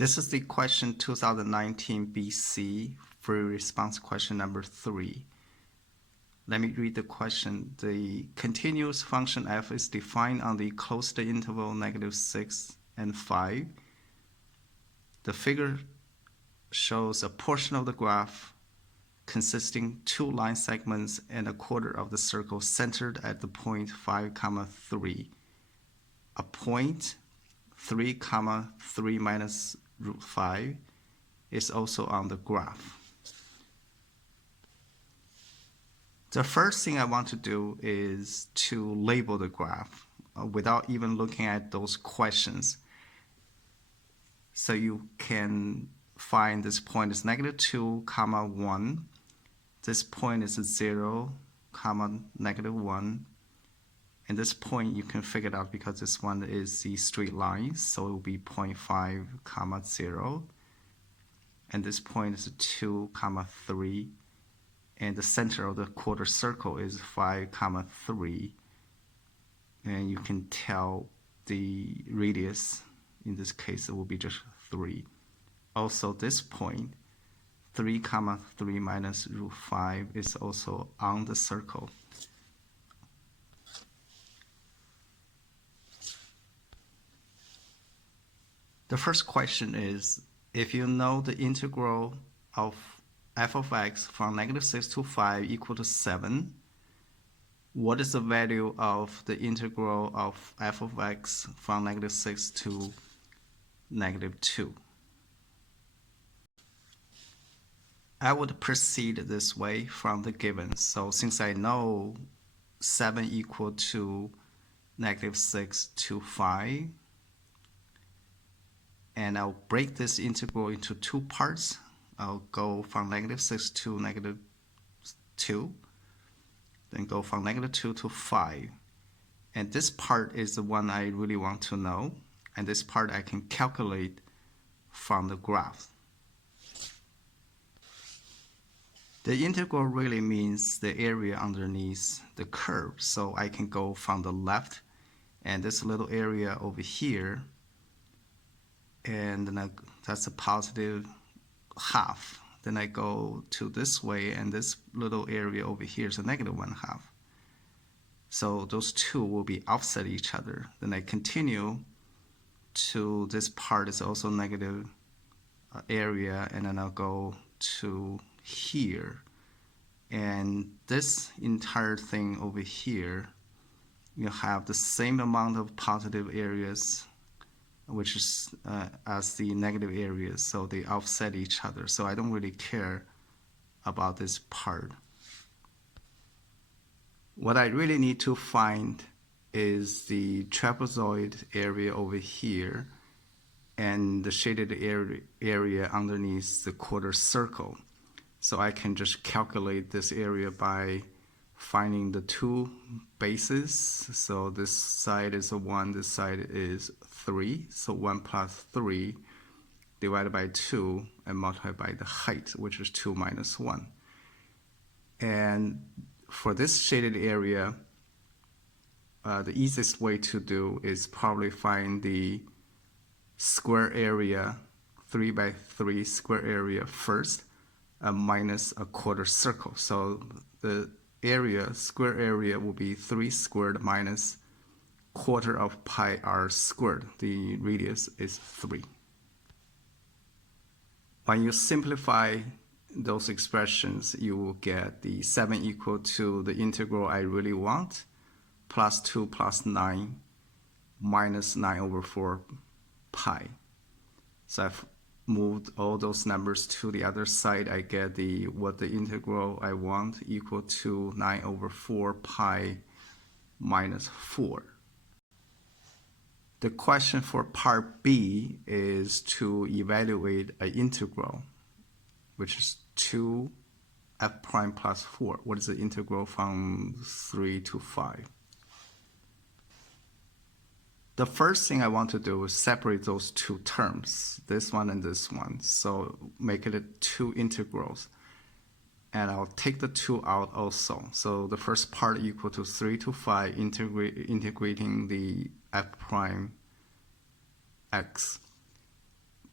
This is the question 2019 BC free response question number 3. Let me read the question. The continuous function f is defined on the closed interval -6 and 5. The figure shows a portion of the graph consisting 2 line segments and a quarter of the circle centered at the point 5, 3. A point 3, 3 minus root 5 is also on the graph. The first thing I want to do is to label the graph without even looking at those questions. So you can find this point is -2, 1. This point is 0, -1. And this point you can figure it out because this one is the straight line, so it will be 0.5, 0. And this point is 2, 3. And the center of the quarter circle is 5, 3. And you can tell the radius, in this case, it will be just 3. Also, this point, 3, 3 minus root 5 is also on the circle. The first question is, if you know the integral of f of x from -6 to 5 equal to 7, what is the value of the integral of f of x from -6 to -2? I would proceed this way from the given. So since I know 7 equal to -6 to 5, and I'll break this integral into 2 parts. I'll go from -6 to -2, then go from -2 to 5. And this part is the one I really want to know, and this part I can calculate from the graph. The integral really means the area underneath the curve, so I can go from the left, and this little area over here, and then that's a positive half. Then I go to this way, and this little area over here is a -1/2. So those two will be offset each other. Then I continue to this part is also negative area, and then I'll go to here. And this entire thing over here, you have the same amount of positive areas, which is as the negative areas, so they offset each other. So I don't really care about this part. What I really need to find is the trapezoid area over here and the shaded area underneath the quarter circle. So I can just calculate this area by finding the 2 bases. So this side is a 1, this side is 3. So 1 plus 3 divided by 2 and multiplied by the height, which is 2 minus 1. And for this shaded area, the easiest way to do is probably find the square area, 3 by 3 square area first, minus a quarter circle. So the area, square area, will be 3 squared minus quarter of pi r squared. The radius is 3. When you simplify those expressions, you will get the 7 equal to the integral I really want, plus 2 plus 9 minus 9/4 pi. So I've moved all those numbers to the other side. I get what the integral I want equal to 9/4 pi minus 4. The question for part B is to evaluate an integral, which is 2f prime plus 4. What is the integral from 3 to 5? The first thing I want to do is separate those 2 terms, this one and this one. So make it 2 integrals. And I'll take the 2 out also. So the first part equal to 3 to 5, integrating the f prime x.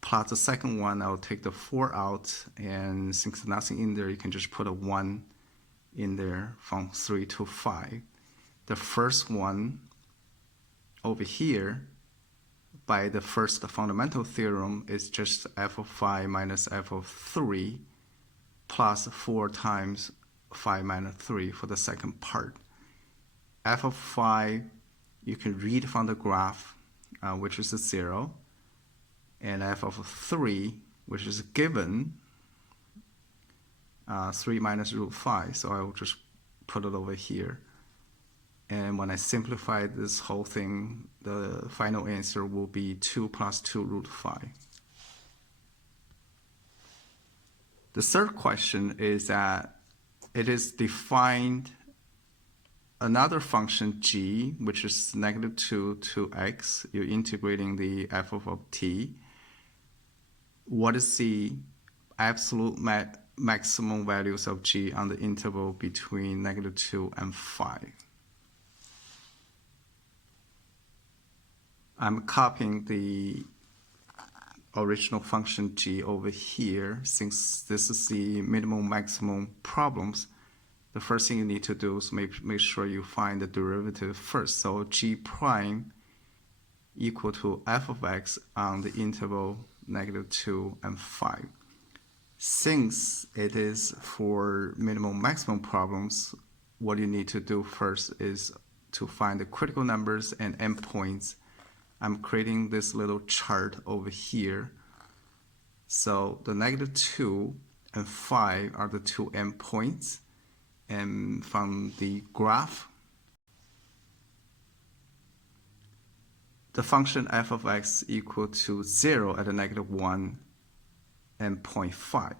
plot the second one, I'll take the 4 out, and since nothing in there, you can just put a 1 in there from 3 to 5. The first one over here, by the first fundamental theorem, is just f of 5 minus f of 3 plus 4 times 5 minus 3 for the second part. F of 5, you can read from the graph, which is a 0, and f of 3, which is given, 3 minus root 5, so I will just put it over here. And when I simplify this whole thing, the final answer will be 2 plus 2 root 5. The third question is that it is defined another function g, which is negative 2 to x. You're integrating the f of t. What is the absolute maximum values of g on the interval between negative 2 and 5? I'm copying the original function g over here. Since this is the minimum maximum problems, the first thing you need to do is make sure you find the derivative first. So g prime equal to f of x on the interval negative 2 and 5. Since it is for minimum maximum problems, what you need to do first is to find the critical numbers and endpoints. I'm creating this little chart over here. So the negative 2 and 5 are the two endpoints. And from the graph, the function f of x equal to 0 at a negative 1 and 0.5.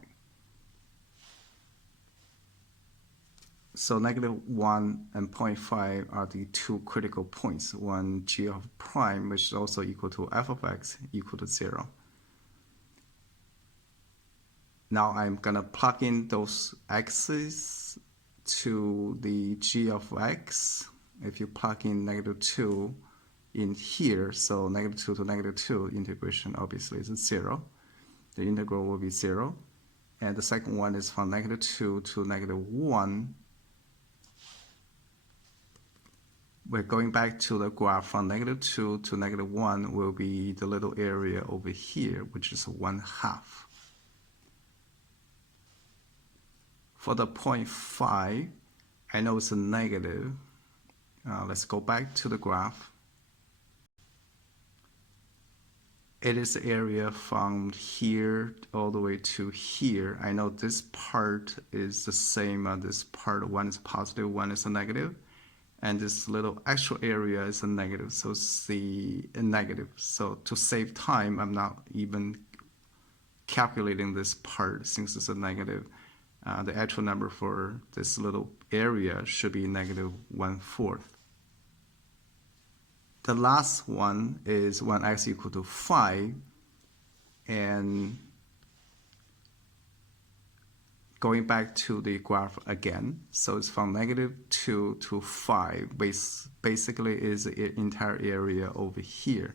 So negative 1 and 0.5 are the two critical points, one g of prime, which is also equal to f of x equal to 0. Now I'm going to plug in those x's to the g of x. If you plug in negative 2 in here, so negative 2 to negative 2, integration obviously is 0. The integral will be 0. And the second one is from negative 2 to negative 1. We're going back to the graph from negative 2 to negative 1 will be the little area over here, which is 1/2. For the 0.5, I know it's a negative. Let's go back to the graph. It is the area from here all the way to here. I know this part is the same as this part. One is positive, one is a negative. And this little extra area is a negative, so it's the negative. So to save time, I'm not even calculating this part since it's a negative. The actual number for this little area should be negative 1/4. The last one is when x equal to 5, and going back to the graph again, so it's from negative 2 to 5, basically is the entire area over here.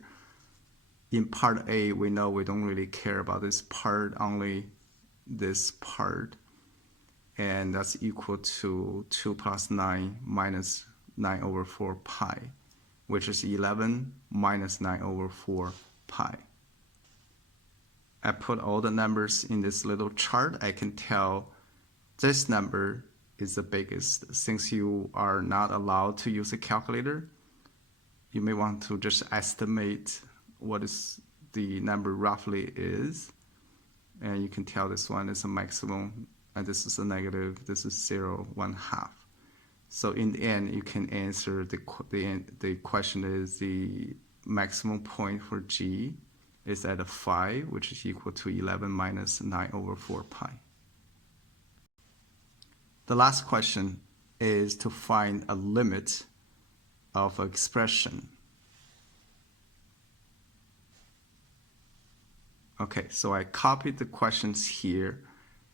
In part A, we know we don't really care about this part, only this part, and that's equal to 2 plus 9 minus 9/4 pi, which is 11 minus 9/4 pi. I put all the numbers in this little chart. I can tell this number is the biggest. Since you are not allowed to use a calculator, you may want to just estimate what is the number roughly is. And you can tell this one is a maximum, and this is a negative, this is 0, 1/2. So in the end, you can answer the question is the maximum point for G is at a 5, which is equal to 11 minus 9/4 pi. The last question is to find a limit of an expression. Okay, so I copied the questions here.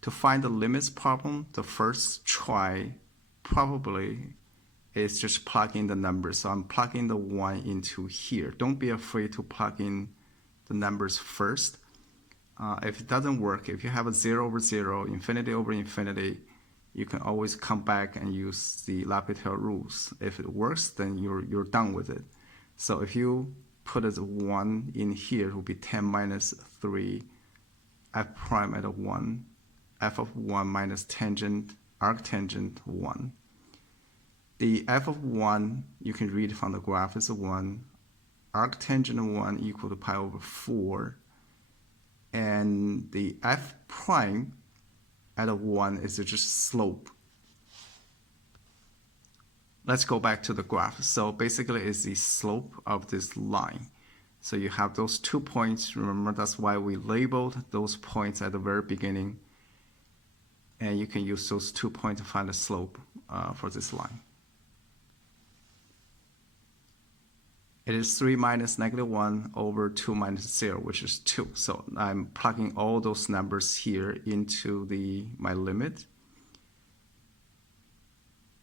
To find the limits problem, the first try probably is just plug in the numbers. So I'm plugging the 1 into here. Don't be afraid to plug in the numbers first. If it doesn't work, if you have a 0 over 0, infinity over infinity, you can always come back and use the L'Hopital rules. If it works, then you're done with it. So if you put as a 1 in here, it will be 10 minus 3 f prime at a 1, f of 1 minus tangent, arctangent 1. The f of 1, you can read from the graph as a 1, arctangent of 1 equal to pi over 4, and the f prime at a 1 is just slope. Let's go back to the graph. So basically it's the slope of this line. So you have those 2 points. Remember, that's why we labeled those points at the very beginning. And you can use those 2 points to find the slope for this line. It is 3 minus -1 over 2 minus 0, which is 2. So I'm plugging all those numbers here into my limit.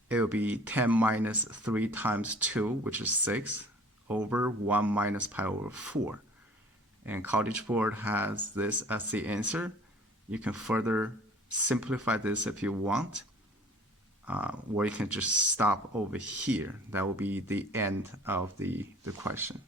It will be 10 minus 3 times 2, which is 6, over 1 minus pi over 4. And College Board has this as the answer. You can further simplify this if you want, or you can just stop over here. That will be the end of the question.